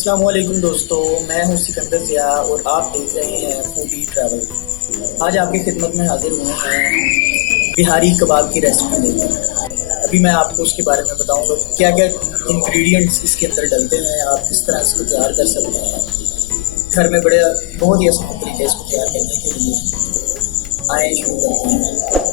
अस्सलाम वालेकुम दोस्तों, मैं हूं सिकंदर ज़िया और आप देख रहे हैं फूडी ट्रैवल। आज आपकी खिदमत में हाजिर हुए हैं बिहारी कबाब की रेसिपी लेकर। अभी मैं आपको उसके बारे में बताऊंगा क्या क्या इंग्रेडिएंट्स इसके अंदर डलते हैं, आप किस तरह इसको तैयार कर सकते हैं घर में। बहुत ही आसान तरीका है इसको तैयार करने के लिए। आए शुरू करते हैं।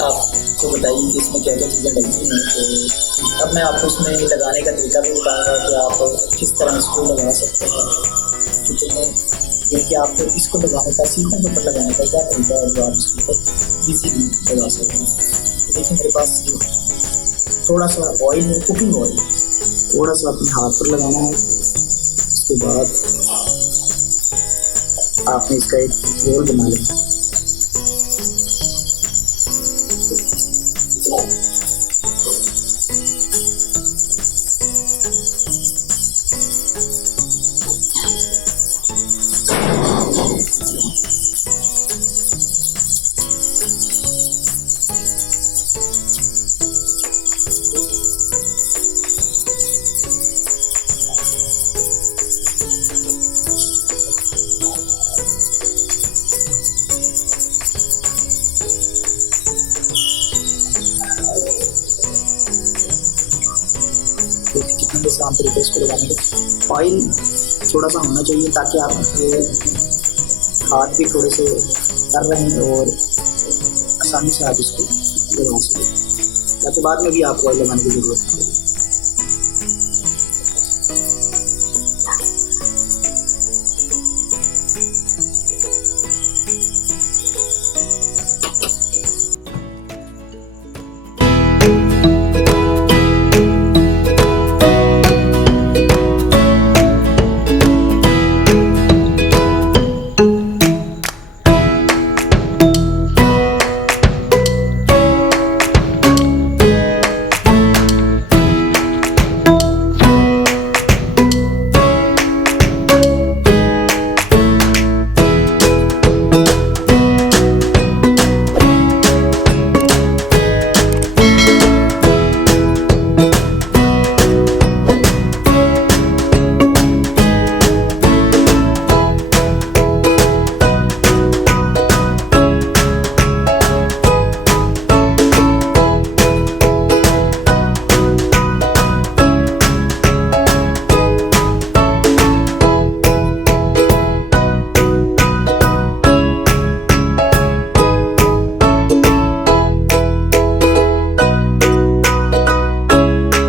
आपको बताइए इसमें क्या क्या चीज़ें डलती हैं। तो अब मैं आपको इसमें लगाने का तरीका भी बताऊँगा कि आप किस तरह इसको लगा सकते हैं। कि आप इसको लगाने का सीखों के ऊपर लगाने का क्या तरीका है जो आप इसको ईजीली लगा सकते हैं। तो देखिए मेरे पास थोड़ा सा ऑयल है, कुकिंग ऑयल, थोड़ा सा अपने हाथ पर लगाना है। उसके बाद आपने इसका एक रोल बना लेना। कितने आसान तरीके इसको लगाने के। ऑयल थोड़ा सा होना चाहिए ताकि आप हाथ भी थोड़े से कर रहे हैं और आसानी से आप इसको लगा सकें, ताकि बाद में भी आपको ऑयल लगाने की ज़रूरत ना पड़े।